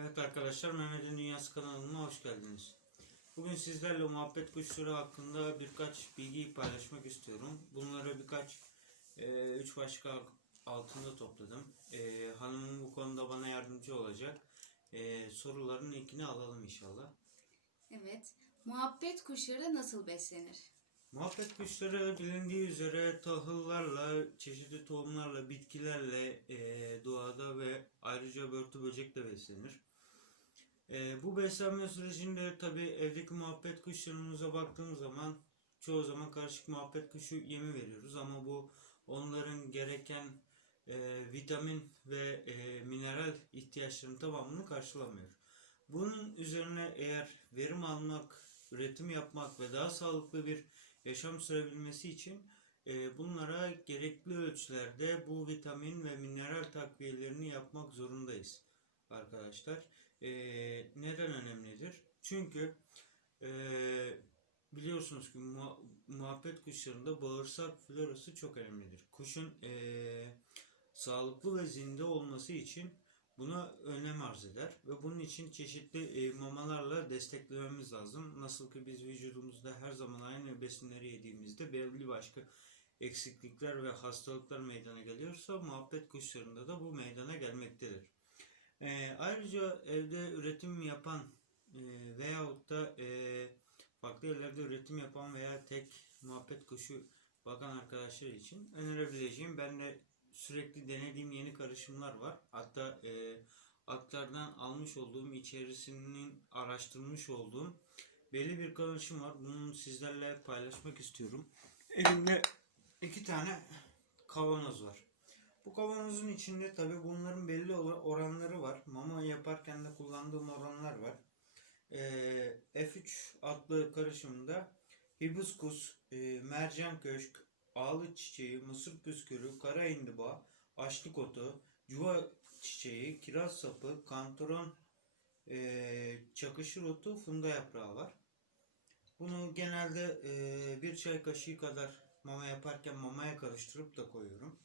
Evet arkadaşlar Mehmet'in Dünyası kanalına hoş geldiniz. Bugün sizlerle muhabbet kuşları hakkında birkaç bilgi paylaşmak istiyorum. Bunları birkaç e, üç başlık altında topladım. E, hanımım bu konuda bana yardımcı olacak. E, soruların ilkini alalım inşallah. Evet. Muhabbet kuşları nasıl beslenir? Muhabbet kuşları bilindiği üzere tahıllarla, çeşitli tohumlarla, bitkilerle e, doğada ve ayrıca börtü böcekle beslenir. E, bu beslenme sürecinde tabi evdeki muhabbet kuşlarımıza baktığımız zaman çoğu zaman karışık muhabbet kuşu yemi veriyoruz ama bu onların gereken e, vitamin ve e, mineral ihtiyaçlarının tamamını karşılamıyor. Bunun üzerine eğer verim almak, üretim yapmak ve daha sağlıklı bir yaşam sürebilmesi için e, bunlara gerekli ölçülerde bu vitamin ve mineral takviyelerini yapmak zorundayız arkadaşlar. E, neden önemlidir? Çünkü e, biliyorsunuz ki muha- muhabbet kuşlarında bağırsak florası çok önemlidir. Kuşun sağlıklı ve zinde olması için buna önem arz eder ve bunun için çeşitli e, mamalarla desteklememiz lazım. Nasıl ki biz vücudumuzda her zaman aynı besinleri yediğimizde belli başka eksiklikler ve hastalıklar meydana geliyorsa muhabbet kuşlarında da bu meydana gelmektedir. E, ayrıca evde üretim yapan e, veyahut da e, farklı yerlerde üretim yapan veya tek muhabbet kuşu bakan arkadaşlar için önerebileceğim ben de sürekli denediğim yeni karışımlar var. Hatta e, aktardan almış olduğum içerisinin araştırmış olduğum belli bir karışım var. Bunu sizlerle paylaşmak istiyorum. Elimde iki tane kavanoz var. Bu kavanozun içinde tabi bunların belli or- oranları var. Mama yaparken de kullandığım oranlar var. Ee, F3 adlı karışımda hibiskus, e, mercan köşk, ağlı çiçeği, mısır püskülü, kara indiba, açlık otu, cuva çiçeği, kiraz sapı, kantaron, e, çakışır otu, funda yaprağı var. Bunu genelde e, bir çay kaşığı kadar mama yaparken mamaya karıştırıp da koyuyorum.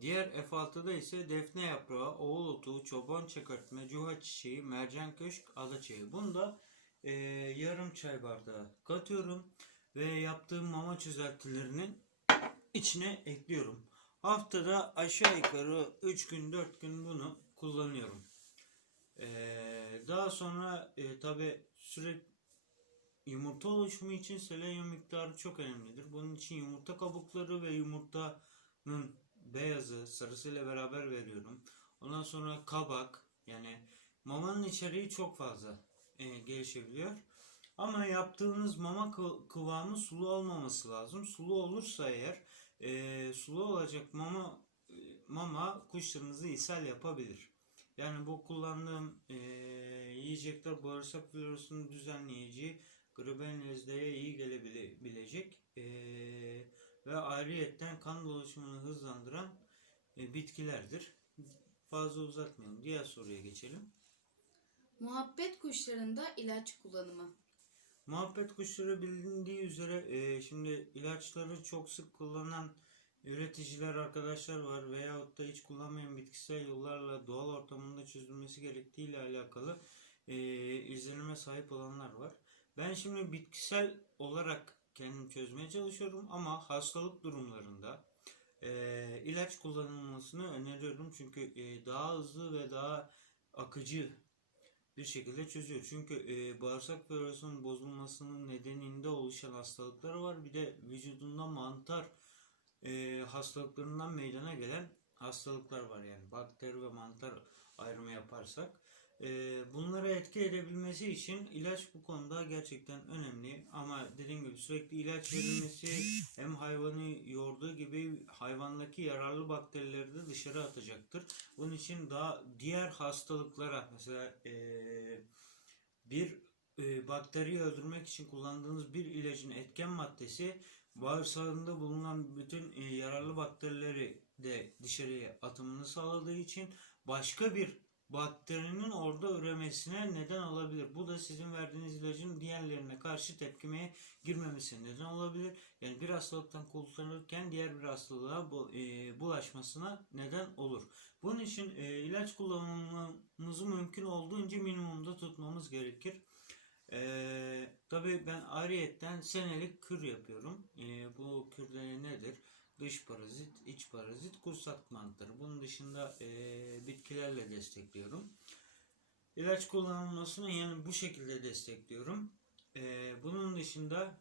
Diğer F6'da ise defne yaprağı, oğul otu, çoban çakırtma, cuha çiçeği, mercan köşk, adaçayı. Bunu da e, yarım çay bardağı katıyorum ve yaptığım mama çözeltilerinin içine ekliyorum. Haftada aşağı yukarı 3 gün 4 gün bunu kullanıyorum. Ee, daha sonra e, tabi sürekli yumurta oluşumu için selenyum miktarı çok önemlidir. Bunun için yumurta kabukları ve yumurtanın beyazı sarısıyla beraber veriyorum. Ondan sonra kabak yani mamanın içeriği çok fazla e, gelişebiliyor. Ama yaptığınız mama kı- kıvamı sulu olmaması lazım. Sulu olursa eğer e, sulu olacak mama e, mama kuşlarınızı ishal yapabilir. Yani bu kullandığım e, yiyecekler bağırsak florasını düzenleyici, gribenezleye iyi gelebilecek e, ve ayrıyetten kan dolaşımını hızlandıran e, bitkilerdir. Fazla uzatmayalım. Diğer soruya geçelim. Muhabbet kuşlarında ilaç kullanımı. Muhabbet kuşları bilindiği üzere e, şimdi ilaçları çok sık kullanan üreticiler arkadaşlar var veyahut da hiç kullanmayan bitkisel yollarla doğal ortamında çözülmesi gerektiği ile alakalı e, izlenime sahip olanlar var. Ben şimdi bitkisel olarak kendim çözmeye çalışıyorum ama hastalık durumlarında e, ilaç kullanılmasını öneriyorum çünkü e, daha hızlı ve daha akıcı bir şekilde çözüyor. Çünkü e, bağırsak florasının bozulmasının nedeninde oluşan hastalıklar var. Bir de vücudunda mantar e, hastalıklarından meydana gelen hastalıklar var. Yani bakteri ve mantar ayrımı yaparsak. E, bunlara etki edebilmesi için ilaç bu konuda gerçekten önemli. Ama dediğim gibi sürekli ilaç verilmesi hem hayvanı yorduğu gibi hayvandaki yararlı bakterileri de dışarı atacaktır. Bunun için daha diğer hastalıklara mesela eee, bir e, bakteriyi öldürmek için kullandığınız bir ilacın etken maddesi bağırsağında bulunan bütün e, yararlı bakterileri de dışarıya atımını sağladığı için başka bir bakterinin orada üremesine neden olabilir. Bu da sizin verdiğiniz ilacın diğerlerine karşı tepkimeye girmemesine neden olabilir. Yani bir hastalıktan kurtarılırken diğer bir hastalığa bu, e, bulaşmasına neden olur. Bunun için e, ilaç kullanımımızı mümkün olduğunca minimumda tutmamız gerekir. Ee, tabii ben ayrıyetten senelik kür yapıyorum. Ee, bu kürde nedir? Dış parazit, iç parazit, kursat mantarı. Bunun dışında e, bitkilerle destekliyorum. İlaç kullanılmasını yani bu şekilde destekliyorum. Ee, bunun dışında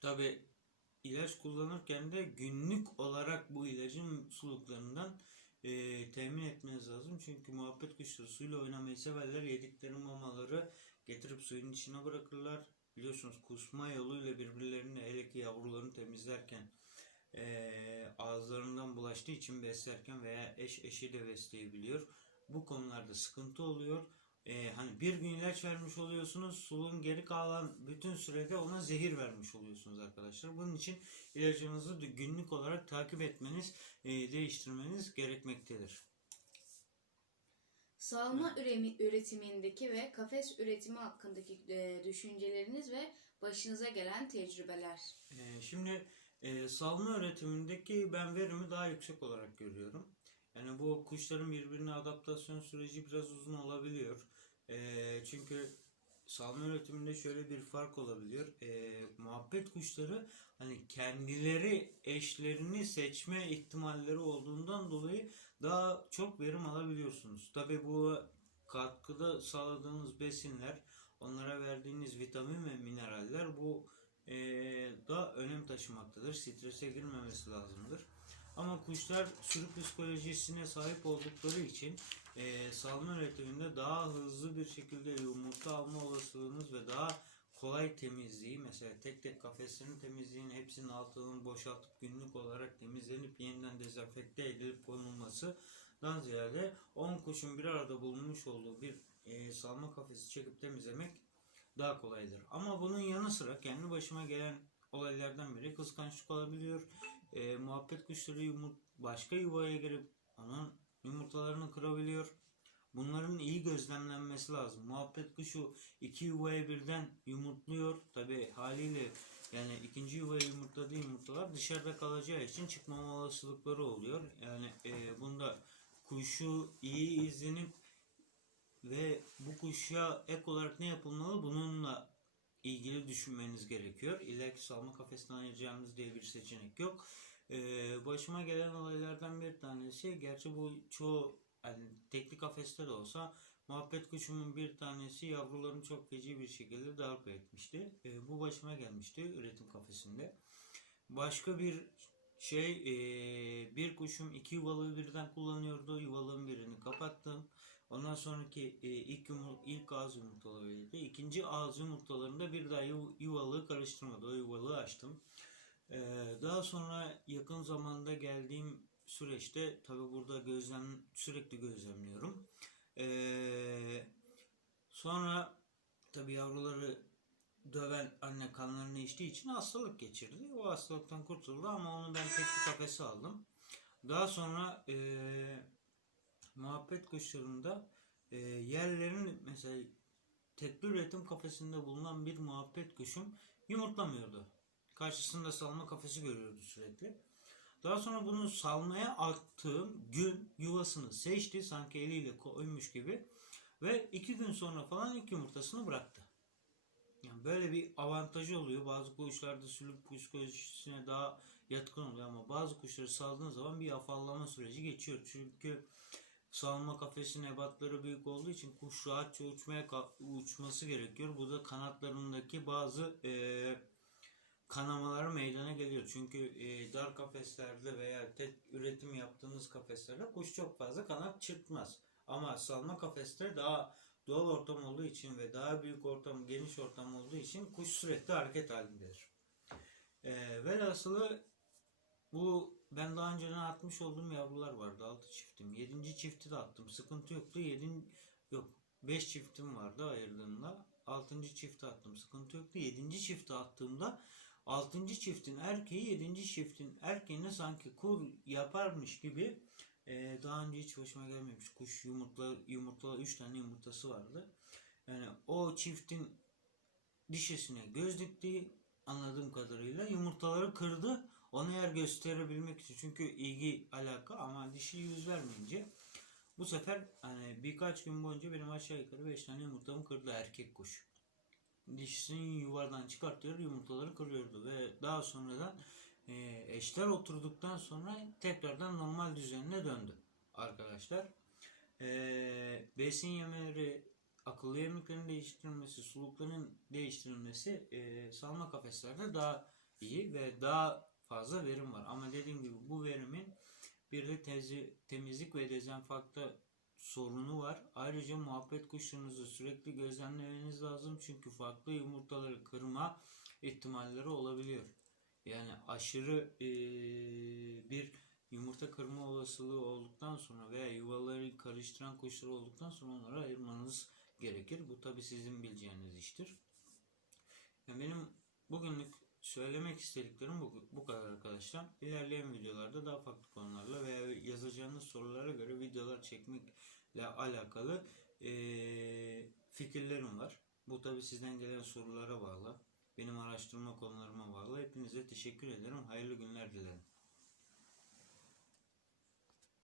tabii ilaç kullanırken de günlük olarak bu ilacın suluklarından e, temin etmeniz lazım. Çünkü muhabbet kuşları suyla oynamayı severler. Yedikleri mamaları getirip suyun içine bırakırlar. Biliyorsunuz kusma yoluyla birbirlerini hele ki yavrularını temizlerken eee, ağızlarından bulaştığı için beslerken veya eş eşi de besleyebiliyor. Bu konularda sıkıntı oluyor. Eee, hani bir gün ilaç vermiş oluyorsunuz. Suluğun geri kalan bütün sürede ona zehir vermiş oluyorsunuz arkadaşlar. Bunun için ilacınızı günlük olarak takip etmeniz, eee, değiştirmeniz gerekmektedir. Salma üremi, üretimindeki ve kafes üretimi hakkındaki e, düşünceleriniz ve başınıza gelen tecrübeler. Şimdi e, salma üretimindeki ben verimi daha yüksek olarak görüyorum. Yani bu kuşların birbirine adaptasyon süreci biraz uzun olabiliyor. Ee, çünkü salma üretiminde şöyle bir fark olabiliyor. Ee, muhabbet kuşları hani kendileri eşlerini seçme ihtimalleri olduğundan dolayı daha çok verim alabiliyorsunuz. Tabi bu katkıda sağladığınız besinler, onlara verdiğiniz vitamin ve mineraller bu eee, da önem taşımaktadır. Strese girmemesi lazımdır. Ama kuşlar sürü psikolojisine sahip oldukları için eee salma üretiminde daha hızlı bir şekilde yumurta alma olasılığınız ve daha kolay temizliği mesela tek tek kafeslerin temizliğinin hepsinin altının boşaltıp günlük olarak temizlenip yeniden dezenfekte edilip konulmasından ziyade 10 kuşun bir arada bulunmuş olduğu bir eee, salma kafesi çekip temizlemek daha kolaydır. Ama bunun yanı sıra kendi başıma gelen olaylardan biri kıskançlık olabiliyor. E, muhabbet kuşları yumurt başka yuvaya girip onun yumurtalarını kırabiliyor. Bunların iyi gözlemlenmesi lazım. Muhabbet kuşu iki yuvaya birden yumurtluyor. Tabi haliyle yani ikinci yuvaya yumurtladığı yumurtalar dışarıda kalacağı için çıkmama olasılıkları oluyor. Yani e, bunda kuşu iyi izlenip ve bu kuşa ek olarak ne yapılmalı bununla ilgili düşünmeniz gerekiyor. İlla salma kafesinden ayıracağınız diye bir seçenek yok. Ee, başıma gelen olaylardan bir tanesi, gerçi bu çoğu hani tekli kafeste de olsa muhabbet kuşumun bir tanesi yavrularını çok feci bir şekilde darp etmişti. Ee, bu başıma gelmişti üretim kafesinde. Başka bir şey ee, bir kuşum iki yuvalığı birden kullanıyordu. Yuvalığın birini kapattım. Ondan sonraki e, ilk yumur, ilk ağız yumurtalarıydı. İkinci ağız yumurtalarında bir daha yu- yuvalığı karıştırmadı. O yuvalığı açtım. Ee, daha sonra yakın zamanda geldiğim süreçte tabi burada gözlem sürekli gözlemliyorum. Ee, sonra tabi yavruları döven anne kanlarını içtiği için hastalık geçirdi. O hastalıktan kurtuldu ama onu ben tekli kafese aldım. Daha sonra eee muhabbet kuşlarında e, yerlerin mesela tekli üretim kafesinde bulunan bir muhabbet kuşum yumurtlamıyordu. Karşısında salma kafesi görüyordu sürekli. Daha sonra bunu salmaya attığım gün yuvasını seçti sanki eliyle koymuş gibi ve iki gün sonra falan ilk yumurtasını bıraktı. Yani böyle bir avantajı oluyor. Bazı kuşlarda sülük psikolojisine daha yatkın oluyor ama bazı kuşları saldığın zaman bir afallama süreci geçiyor. Çünkü salma kafesinin ebatları büyük olduğu için kuş rahatça uçmaya uçması gerekiyor. Bu da kanatlarındaki bazı eee kanamalar meydana geliyor. Çünkü eee, dar kafeslerde veya tek üretim yaptığınız kafeslerde kuş çok fazla kanat çırpmaz. Ama salma kafeste daha doğal ortam olduğu için ve daha büyük ortam, geniş ortam olduğu için kuş sürekli hareket halindedir. Eee velhasılı bu ben daha önceden atmış olduğum yavrular vardı. 6 çiftim. 7. çifti de attım. Sıkıntı yoktu. 7 yok 5 çiftim vardı ayırdığımda. 6. çifti attım. Sıkıntı yoktu. 7. çifti attığımda 6. çiftin erkeği 7. çiftin erkeğine sanki kur yaparmış gibi Ee, daha önce hiç başıma gelmemiş. Kuş yumurtla yumurtla 3 tane yumurtası vardı. Yani o çiftin dişisine göz dikti anladığım kadarıyla yumurtaları kırdı. Onu yer gösterebilmek için çünkü ilgi alaka ama dişi yüz vermeyince bu sefer hani birkaç gün boyunca benim aşağı yukarı 5 tane yumurtamı kırdı erkek kuş. Dişisini yuvardan çıkartıyor yumurtaları kırıyordu ve daha sonradan e, eşler oturduktan sonra tekrardan normal düzenine döndü arkadaşlar. E, besin yemeleri, akıllı yemeklerin değiştirilmesi, sulukların değiştirilmesi e, salma kafeslerde daha iyi ve daha fazla verim var. Ama dediğim gibi bu verimin bir de tezi, temizlik ve dezenfakta sorunu var. Ayrıca muhabbet kuşlarınızı sürekli gözlemlemeniz lazım çünkü farklı yumurtaları kırma ihtimalleri olabiliyor. Yani aşırı eee, bir yumurta kırma olasılığı olduktan sonra veya yuvaları karıştıran kuşlar olduktan sonra onları ayırmanız gerekir. Bu tabi sizin bileceğiniz iştir. Yani benim bugünlük söylemek istediklerim bu, bu kadar arkadaşlar. İlerleyen videolarda daha farklı konularla veya yazacağınız sorulara göre videolar çekmekle alakalı eee, fikirlerim var. Bu tabi sizden gelen sorulara bağlı. Benim araştırma konularıma bağlı. Hepinize teşekkür ederim. Hayırlı günler dilerim.